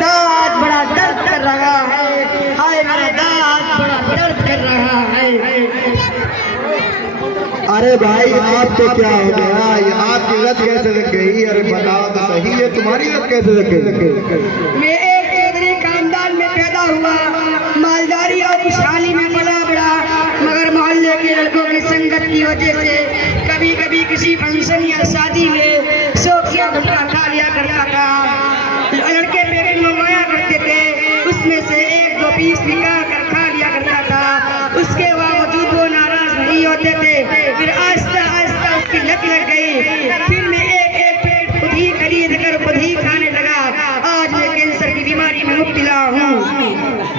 दांत बड़ा दर्द कर रहा है, हाय मेरा दांत बड़ा दर्द कर रहा है। अरे भाई आपको क्या हो गया? ये आपकी लत कैसे लग गई? अरे बताओ तो सही, ये तुम्हारी लत कैसे लग गई? मैं एक चौधरी खानदान में पैदा हुआ, मालदारी और खुशहाली में पला बड़ा, मगर मोहल्ले के लड़कों की संगत की वजह से कभी कभी किसी फंक्शन या शादी में शौकिया गुटखा खा लिया करता था। लड़के पैकेट मंगवाया करते थे, उसमें से एक दो पीस निकाल कर खा लिया करता था। उसके बावजूद वो नाराज नहीं होते थे। फिर आहिस्ता आहिस्ता उसकी लत लग गई। फिर मैं एक एक पेट खुद ही खरीद कर खुद ही खाने लगा। आज मैं कैंसर की बीमारी में मुब्तला हूँ।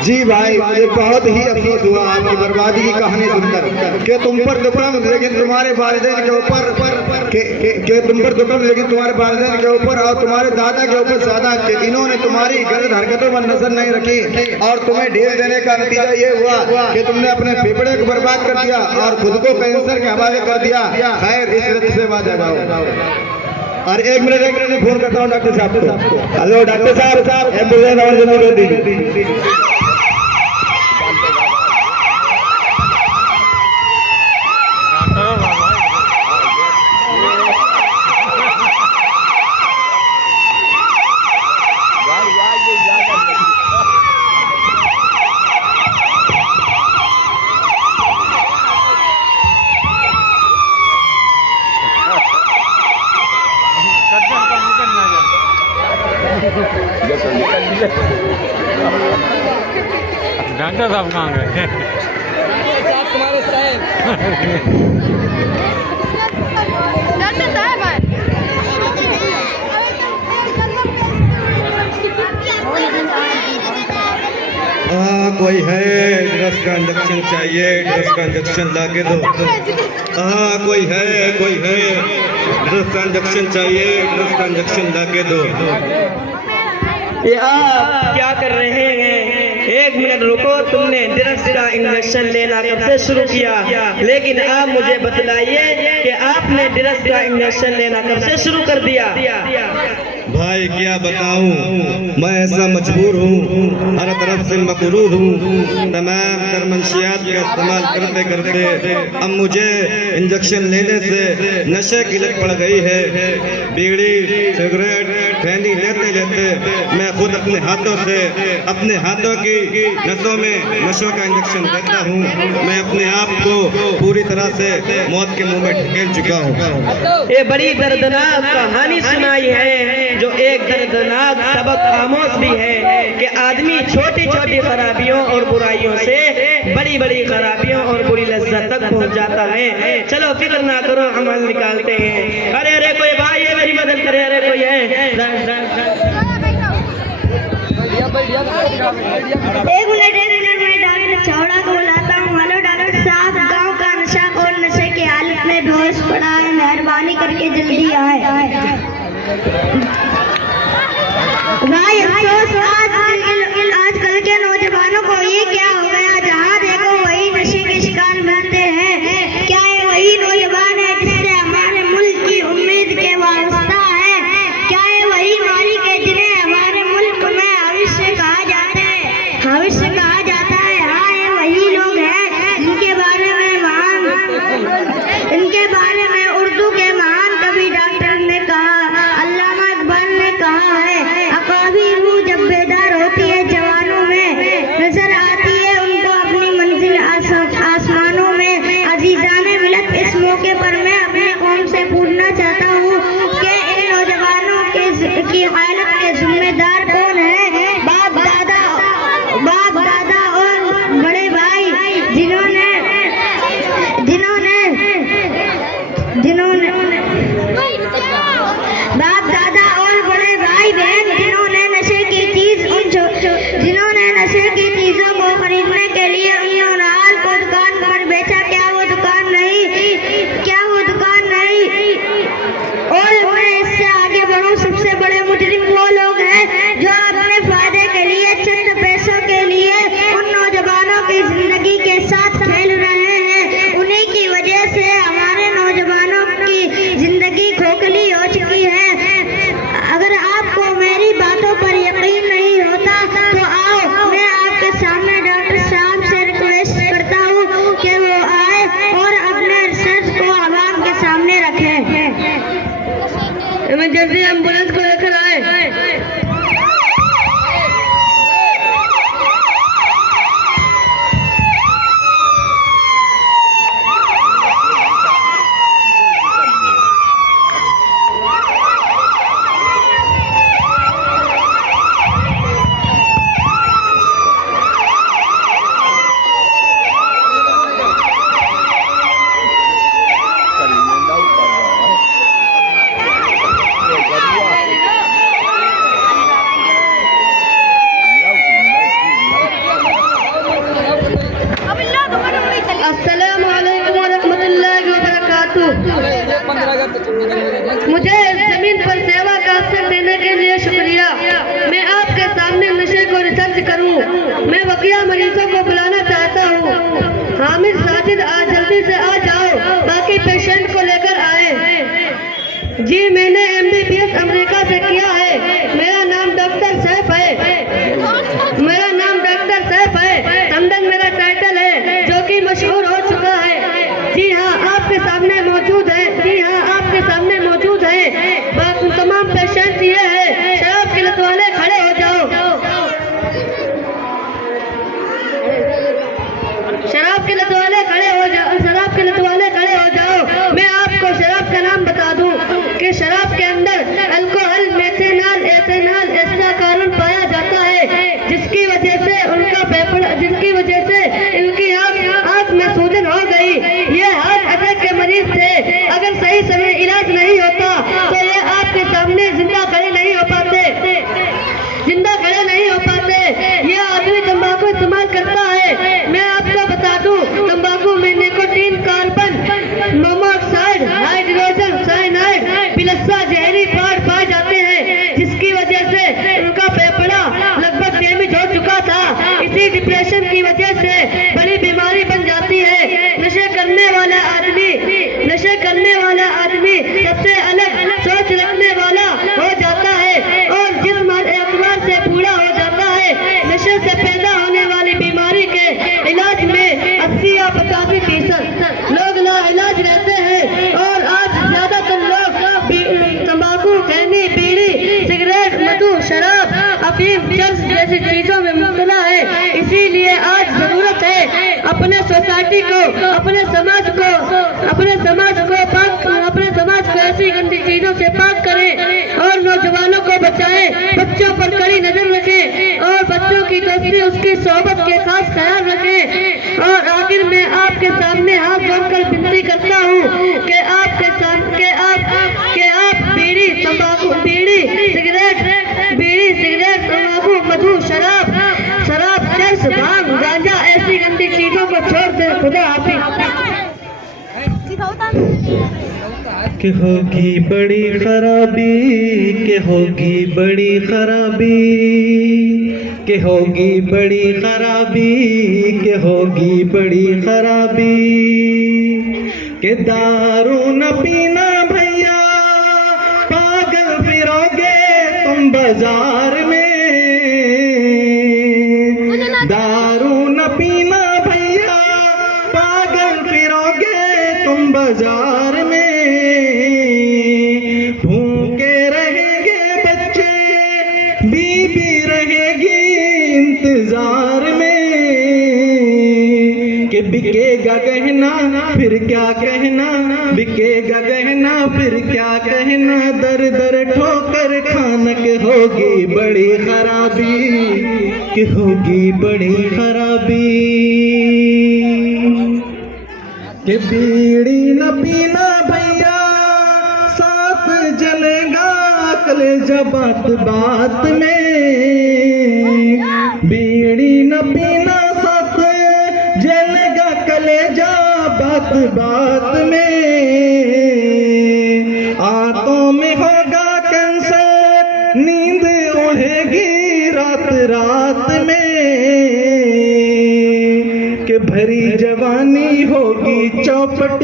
जी भाई, मुझे बहुत ही अफसोस हुआ आपकी बर्बादी की कहानी सुनकर कि तुम पर दुखम लेकिन तुम्हारे वालिदैन के ऊपर के तुम पर दुखम लेकिन तुम्हारे वालिदैन के ऊपर और तुम्हारे दादा के ऊपर ज्यादा कि इन्होंने तुम्हारी गलत हरकतों पर नजर नहीं रखी और तुम्हें ढेल देने का नतीजा ये हुआ कि तुमने अपने फेफड़े को बर्बाद कर दिया और खुद को कैंसर के हवाले कर दिया। खैर, इस लत से बात है। और एक मिनट फोन करता हूँ डॉक्टर साहब को। हेलो डॉक्टर साहब, एम्बुलेंस और जरूर दीजिए। डॉक्टर साहब कहाँ गए? तुम्हारे साहब डॉक्टर साहब कोई है ड्रग्स का इंजेक्शन चाहिए? ड्रग्स का इंजेक्शन ला के दो। कोई है ड्रग्स का इंजेक्शन चाहिए? ड्रग्स का इंजेक्शन ला के दो। ये आप क्या कर रहे हैं? एक मिनट रुको, तुमने ड्रग्स का इंजेक्शन लेना कब से शुरू किया? लेकिन आप मुझे बतलाइए कि आपने ड्रग्स का इंजेक्शन लेना कब से शुरू कर दिया? भाई क्या बताऊं, मैं ऐसा मजबूर हूँ, हर तरफ से मकरूर हूँ, तमाम तरमंशियात का इस्तेमाल करते करते अब मुझे इंजेक्शन लेने से नशे की लत पड़ गई है। बीड़ी सिगरेट खैनी लेते लेते मैं खुद अपने हाथों की नसों में नशों का इंजेक्शन देता हूँ। मैं अपने आप को पूरी तरह से मौत के मुंह में ढकेल चुका हूँ। ये बड़ी दर्दनाक कहानी सुनाई है, जो एक दर्दनाक सबक आमोज भी है कि आदमी छोटी छोटी खराबियों और बुराइयों से बड़ी बड़ी खराबियों और बुरी लज्जत तक पहुंच जाता है। चलो फिक्र ना करो, अमल निकालते हैं। अरे अरे कोई भाई है मेरी मदद करे? अरे कोई है? एक मिनट मैं डॉक्टर चौड़ा को बुलाता हूँ। हेलो डॉक्टर साहब, गांव का नशा और नशे की हालत में बेहोश पड़ा है, मेहरबानी करके जल्दी आए। भाई अफसोस, आजकल के नौजवानों को ये क्या हो गया? जहाँ देखो वही नशे के शिकार बनते हैं। क्या ये वही नौजवान है जिससे हमारे मुल्क की उम्मीद के वास्ता है? क्या ये वही मालिक है जिन्हें हमारे मुल्क में भविष्य कहा जाता है? दर्ज करूं। मैं बकिया मरीजों को बुलाना चाहता हूं। हामिद साजिद आज जल्दी से आ जाओ, बाकी पेशेंट को लेकर आए। जी मैंने MBBS अमेरिका से किया है। मेरा नाम डॉक्टर सैफ है। मेरा नाम डॉक्टर सैफ है। लंदन मेरा टाइटल है जो कि मशहूर हो चुका है। जी हाँ आपके सामने मौजूद है। जी हाँ आपके सामने मौजूद है। बाकी तमाम पेशेंट ये है। शराब के लत वाले खड़े हो जाओ। शराब के लत वाले खड़े हो जाओ। शराब के लत वाले खड़े हो जाओ। मैं आपको शराब का नाम बता दूं कि शराब के अंदर अल्कोहल, मेथेनॉल, एथेनॉल ऐसा कारण पाया जाता है जिसकी वजह से उनका फेफड़ा, जिसकी वजह से इनकी आंख में सूजन हो गई। ये हार्ट अटैक के मरीज थे। अगर सही समय इलाज नहीं होता तो ये आपके सामने जिंदा खड़े नहीं हो पाते। जिंदा खड़े नहीं हो पाते। ये आदमी तंबाकू इस्तेमाल करता है। मैं आपको बता दूं तंबाकू में nicotine, carbon monoxide, hydrogen cyanide, पिलस्सा जहरी पार पाए जाते हैं जिसकी वजह से उनका फेफड़ा लगभग डैमेज हो चुका था। इसी डिप्रेशन की वजह से बड़ी बीमारी बन जाती है। नशे करने वाला आदमी सबसे अलग सोच रखने वाला हो जाता है और जिस एतबार से बूढ़ा हो जाता है। नशे से पैदा होने वाली बीमारी के इलाज में 80 या 85% लोग लाइलाज रहते हैं और आज ज्यादातर लोग तंबाकू, खैनी, बीड़ी, सिगरेट, मधु, शराब, अफीम, चर्च जैसी चीजों में मुब्तला है। इसीलिए आज जरूरत है अपने सोसाइटी को, अपने समाज को ऐसी गंदी चीजों से पाक करें और नौजवानों को बचाएं। बच्चों पर कड़ी नजर रखें और बच्चों की दोस्ती, उसकी सोहबत के खास ख्याल रखें। और आखिर में आपके सामने हाथ जोड़कर विनती करता हूँ कि आप बीड़ी, तंबाकू, सिगरेट, तंबाकू, मधु, शराब, चर्च, भांग, गांजा ऐसी गंदी चीजों को छोड़ दें। खुदा हाफिज। कि होगी बड़ी खराबी, कि होगी बड़ी खराबी, कि होगी बड़ी खराबी, कि होगी बड़ी खराबी, कि दारू न पीना भैया, पागल फिरोगे तुम बाजार में। दारू न पीना भैया, पागल फिरोगे तुम बाजार में। भूखे रहेंगे बच्चे, बीबी रहेगी इंतजार में। कि बिकेगा गहना फिर क्या कहना, बिकेगा गहना फिर क्या कहना, दर दर ठोकर खाना। कि होगी बड़ी खराबी, कि होगी बड़ी खराबी, कि बीड़ी न पीना भैया, साथ जलेगा कलेजा बात बात में। बीड़ी न पीना, साथ जलेगा कलेजा बात बात में। आंतों में होगा कैंसर, नींद उड़ेगी रात रात में। कि भरी जवानी होगी चौपट,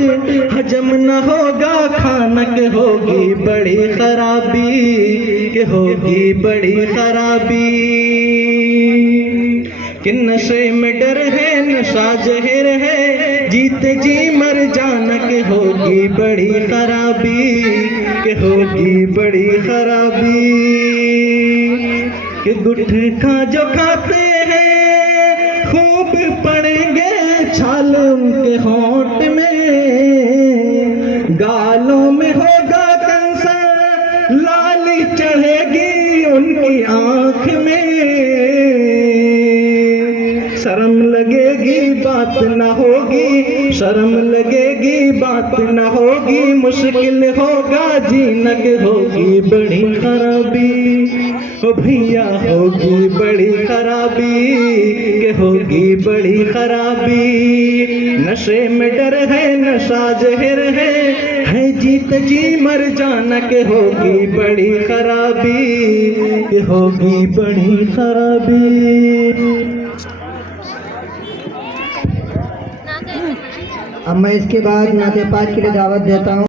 हजम न होगा खाना। के होगी बड़ी खराबी, कि होगी बड़ी खराबी। कि नशे में डर है, नशा जहर है, जीते जी मर जाना। कि होगी बड़ी खराबी, कि होगी बड़ी खराबी। कि गुटखा जो खाते हैं खूब पड़ेंगे छाल उनके होंठ में। गालों में होगा कैंसर, लाली चढ़ेगी उनकी आंख में। शर्म लगेगी बात न होगी, शर्म लगेगी बात न होगी, मुश्किल होगा जीना। के होगी बड़ी खराबी, ओ भैया होगी बड़ी खराबी, के होगी बड़ी खराबी। नशे में डर है, नशा जहर है जीत जी मर जाना, के होगी बड़ी खराबी, के होगी बड़ी खराबी। अब मैं इसके बाद नाते पाक के लिए दावत देता हूँ।